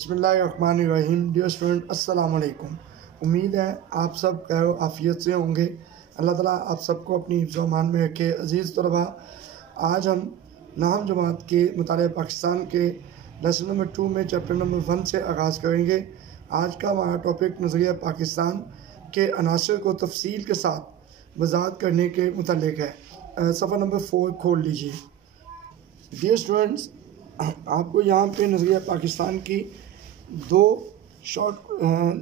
बिस्मिल्लाहिर्रहमानिर्रहीम। Dear student, अस्सलाम वालेकुम। उम्मीद है आप सब खैर आफियत से होंगे। अल्लाह ताला आप सबको अपनी हिफ्ज़ व अमान में रखे। अज़ीज़ तलबा, आज हम नाम जमात के मुतालिया पाकिस्तान के लेसन नंबर 2 में चैप्टर नंबर 1 से आगाज़ करेंगे। आज का हमारा टॉपिक नज़रिया पाकिस्तान के अनासर को तफसील के साथ वज़ाहत करने के मुतालिक है। सफ़ा नंबर 4 खोल लीजिए। डियर स्टूडेंट्स, आपको यहाँ पे नज़रिया पाकिस्तान की दो शॉर्ट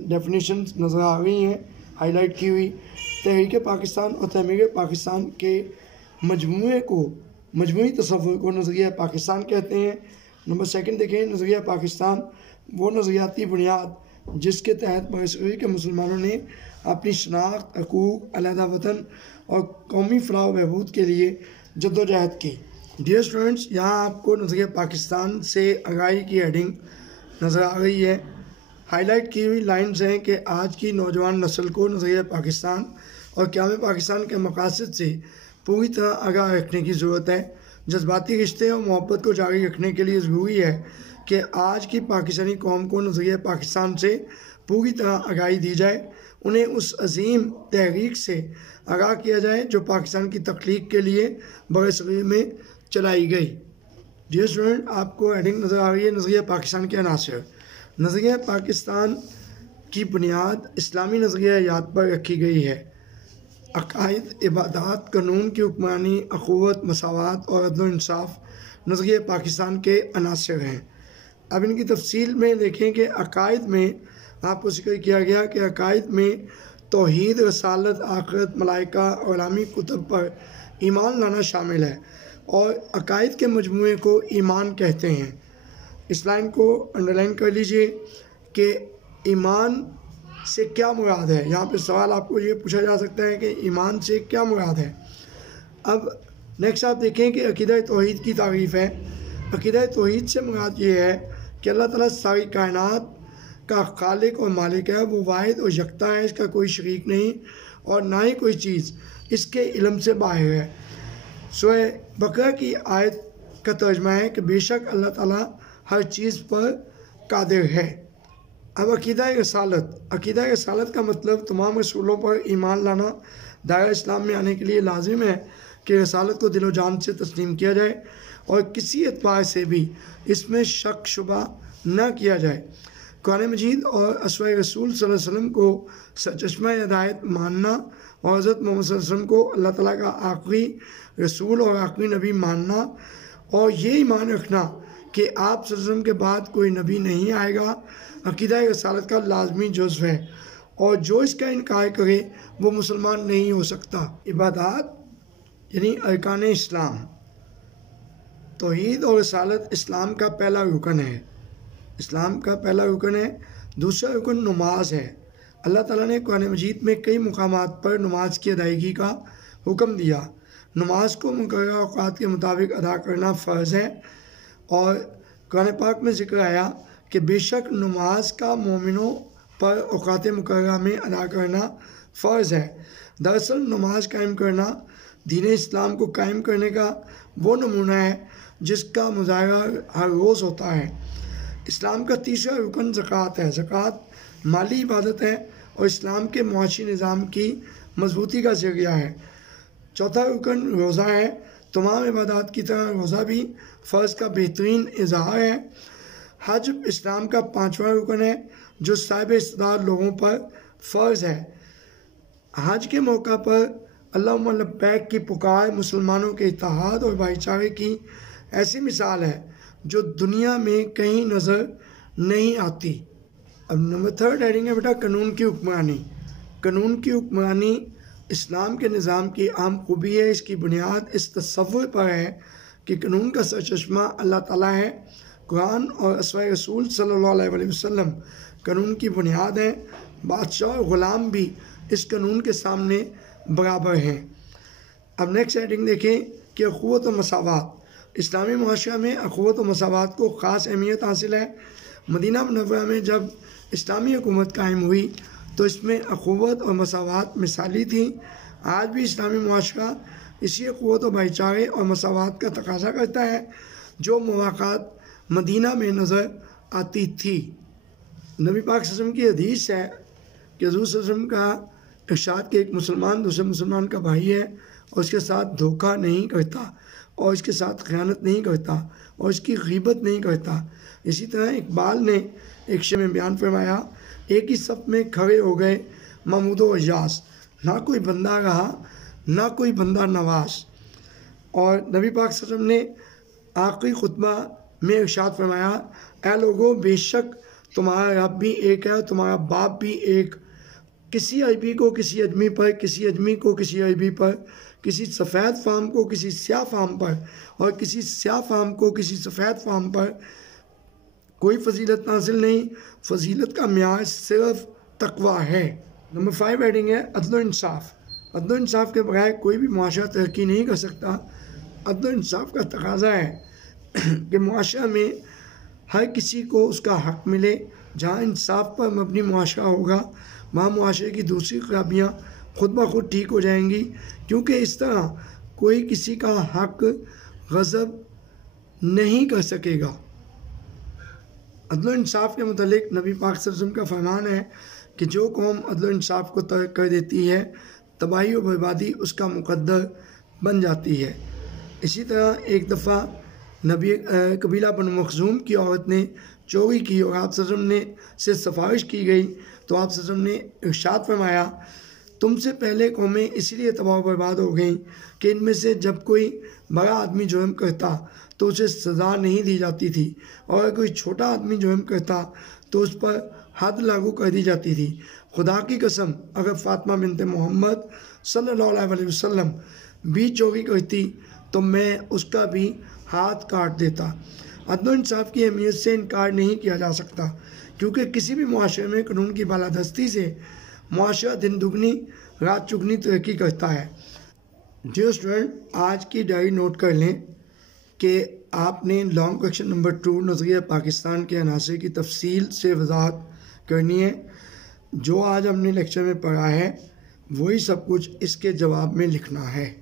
डेफिनेशंस नज़र आ रही हैं हाईलाइट की हुई। तहरीक पाकिस्तान और तमीर पाकिस्तान के मजमूई तसव्वुर को नज़रिया पाकिस्तान कहते हैं। नंबर 2 देखें, नज़रिया पाकिस्तान वो नज़रियाती बुनियाद जिसके तहत बरसगीर के मुसलमानों ने अपनी शनाख्त, हकूक़, अलहदा वतन और कौमी फलाह व बहबूद के लिए जद्दोजहद की। डियर स्टूडेंट्स, यहाँ आपको नज़रिया पाकिस्तान से आगाही की हेडिंग नज़र आ रही है। हाईलाइट की हुई लाइन्स हैं कि आज की नौजवान नस्ल को नज़रिया पाकिस्तान और क़याम पाकिस्तान के मकासद से पूरी तरह आगाह रखने की ज़रूरत है। जज्बाती रिश्ते और मोहब्बत को जारी रखने के लिए ज़रूरी है कि आज की पाकिस्तानी कौम को नज़रिया पाकिस्तान से पूरी तरह आगाही दी जाए, उन्हें उस अजीम तहरीक से आगाह किया जाए जो पाकिस्तान की तख्लीक के लिए बरसगीर में चलाई गई। डियर स्टूडेंट, आपको हेडिंग नज़र आ रही है नज़रिया पाकिस्तान के अनासर। नज़रिया पाकिस्तान की बुनियाद इस्लामी नज़रियात पर रखी गई है। अकायद, इबादत, कानून की हुक्मरानी, अखुवत, मसावत और अदल इंसाफ नज़रिया पाकिस्तान के अनासर हैं। अब इनकी तफसील में देखें कि अकायद में आपको जिक्र किया गया कि अकायद में तौहीद, रसालत, आखिरत, मलाइका और इलामी कुतुब पर ईमान लाना शामिल है और अकायद के मजमूए को ईमान कहते हैं। इस लाइन को अंडरलाइन कर लीजिए कि ईमान से क्या मुराद है। यहाँ पे सवाल आपको ये पूछा जा सकता है कि ईमान से क्या मुराद है। अब नेक्स्ट आप देखें कि अक़ीदा तौहीद की तारीफ़ है। अक़ीदा तौहीद से मुराद ये है कि अल्लाह ताला सारी कायनात का खालिक और मालिक है, वो वाहिद और यकता है, इसका कोई शरीक नहीं और ना ही कोई चीज़ इसके इल्म से बाहर है। सूरह बकरा की आयत का तर्जमा है कि बेशक अल्लाह ताला हर चीज़ पर कादिर है। अब अक़ीदा रसालत का मतलब तमाम रसूलों पर ईमान लाना। दायरा इस्लाम में आने के लिए लाजिम है कि रसालत को दिलो जान से तस्लीम किया जाए और किसी एतबार से भी इसमें शक शुबा न किया जाए। कुरान मजीद और असवाए रसूल सल्लल्लाहु अलैहि वसल्लम को सरचश्मा हिदायत मानना और हज़रत मोहम्मद सल्लल्लाहु अलैहि वसल्लम को अल्लाह ताला का आखिरी रसूल और आखिरी नबी मानना और ये ईमान रखना कि आप सल्लल्लाहु अलैहि वसल्लम के बाद कोई नबी नहीं आएगा, अक़ीदा रसालत का लाजमी जुज़्व है और जो इसका इनकार करे वो मुसलमान नहीं हो सकता। इबादत यानी अरकान इस्लाम, तौहीद और रसालत इस्लाम का पहला रुकन है। दूसरा रुकन नमाज है। अल्लाह ताला ने कुरान मजीद में कई मुकामात पर नमाज की अदायगी का हुक्म दिया। नमाज को मुकर्रर औक़ात के मुताबिक अदा करना फ़र्ज़ है और कुरान पाक में ज़िक्र आया कि बेशक नमाज का मोमिनों पर औक़ात मुकर्ररा में अदा करना फ़र्ज़ है। दरअसल नमाज कायम करना दीन इस्लाम को कायम करने का वो नमूना है जिसका मुज़ाहरा हर रोज़ होता है। इस्लाम का तीसरा रुकन ज़कात है। ज़कात माली इबादत है और इस्लाम के मुआशी निज़ाम की मजबूती का ज़रिया है। चौथा रुकन रोज़ा है। तमाम इबादत की तरह रोज़ा भी फ़र्ज़ का बेहतरीन इज़हार है। हज इस्लाम का 5वां रुकन है जो साहिब इस्तिदार लोगों पर फ़र्ज़ है। हज के मौका पर अल्लाहुम्मा लब्बैक की पुकार मुसलमानों के इत्तेहाद और भाईचारे की ऐसी मिसाल है जो दुनिया में कहीं नज़र नहीं आती। अब नंबर 3 हेडिंग है बेटा कानून की हुक्मरानी इस्लाम के निज़ाम की अहम खूबी है। इसकी बुनियाद इस तसव्वुर पर है कि कानून का सरचश्मा अल्लाह ताला है। कुरान और असवाए रसूल सल्लल्लाहु अलैहि वसल्लम कानून की बुनियाद हैं। बादशाह और ग़ुलाम भी इस कानून के सामने बराबर हैं। अब नेक्स्ट हेडिंग देखें कि अखुवत और मसावत। इस्लामी मुआशरा में अखुवत और मसावत को ख़ास अहमियत हासिल है। मदीना मुनव्वरा में जब इस्लामी हुकूमत कायम हुई तो इसमें अखुवत और मसावत मिसाली थी। आज भी इस्लामी मुआशरा इसी अखुवत और भाईचारे और मसावत का तकाज़ा करता है जो मवाक़ात मदीना में नज़र आती थी। نبی پاک صلی اللہ علیہ وسلم کی حدیث ہے کہ حضور صلی اللہ علیہ وسلم کا ارشاد کہ ایک مسلمان دوسرے مسلمان کا بھائی ہے اور اس کے ساتھ دھوکہ نہیں کرتا اور اس کے ساتھ خیانت نہیں کرتا اور اس کی غیبت نہیں کرتا۔ اسی طرح اقبال نے ایک شعر میں بیان فرمایا، ایک ہی صف میں کھڑے ہو گئے محمود و ایاز، نہ کوئی بندہ رہا نہ کوئی بندہ نواز۔ اور نبی پاک صلی اللہ علیہ وسلم نے آخری خطبہ میں ارشاد فرمایا، اے لوگوں بے شک تمہارا رب بھی ایک ہے اور تمہارا باپ بھی ایک۔ کسی عربی کو کسی اجمی پر، کسی اجمی کو کسی عربی پر، کسی سفید فام کو کسی سیاہ فام پر اور کسی سیاہ فام کو کسی سفید فام پر کوئی فضیلت حاصل نہیں۔ فضیلت کا معیار صرف تقویٰ ہے۔ نمبر 5 ایڈنگ ہے عدل و انصاف۔ عدل و انصاف کے بغیر کوئی بھی معاشرہ ترقی نہیں کر سکتا۔ عدل و انصاف کا تقاضا ہے کہ معاشرہ میں ہر کسی کو اس کا حق ملے۔ جہاں انصاف پر مبنی معاشرہ ہوگا وہاں معاشرے کی دوسری خرابیاں خود بخود ٹھیک ہو جائیں گی، کیونکہ اس طرح کوئی کسی کا حق غصب نہیں کر سکے گا۔ عدل و انصاف کے متعلق نبی پاک صلی اللہ علیہ وسلم کا فرمان ہے کہ جو قوم عدل و انصاف کو ترک کر دیتی ہے تباہی و بربادی اس کا مقدر بن جاتی ہے۔ اسی طرح ایک دفعہ قبیلہ بنو مخزوم کی عورت نے چوری کی اور آپ صلی اللہ علیہ وسلم سے سفارش کی گئی تو آپ صلی اللہ علیہ وسلم نے ارشاد فرمایا، تم سے پہلے قومیں اس لیے تباہ و برباد ہو گئیں کہ ان میں سے جب کوئی بڑا آدمی جرم کرتا تو اسے سزا نہیں دی جاتی تھی، اور اگر کوئی چھوٹا آدمی جرم کرتا تو اس پر حد لاگو کر دی جاتی تھی۔ خدا کی قسم اگر فاطمہ بنت محمد صلی اللہ علیہ وسلم بھی چوری کرتی تو میں اس کا بھی ہاتھ کاٹ دیتا۔ عدل و انصاف کی اہمیت سے انکار نہیں کیا جا سکتا، کیونکہ کسی بھی معاشرے میں قانون کی بالادستی سے معاشرہ دن دگنی رات چگنی ترقی کرتا ہے۔ جو اسٹوڈنٹ آج کی ڈائری نوٹ کر لیں کہ آپ نے لانگ کویشچن نمبر 2 نظریہ پاکستان کے عناصر کی تفصیل سے وضاحت کرنی ہے۔ جو آج ہم نے لیکچر میں پڑھا ہے وہی سب کچھ اس کے جواب میں لکھنا ہے۔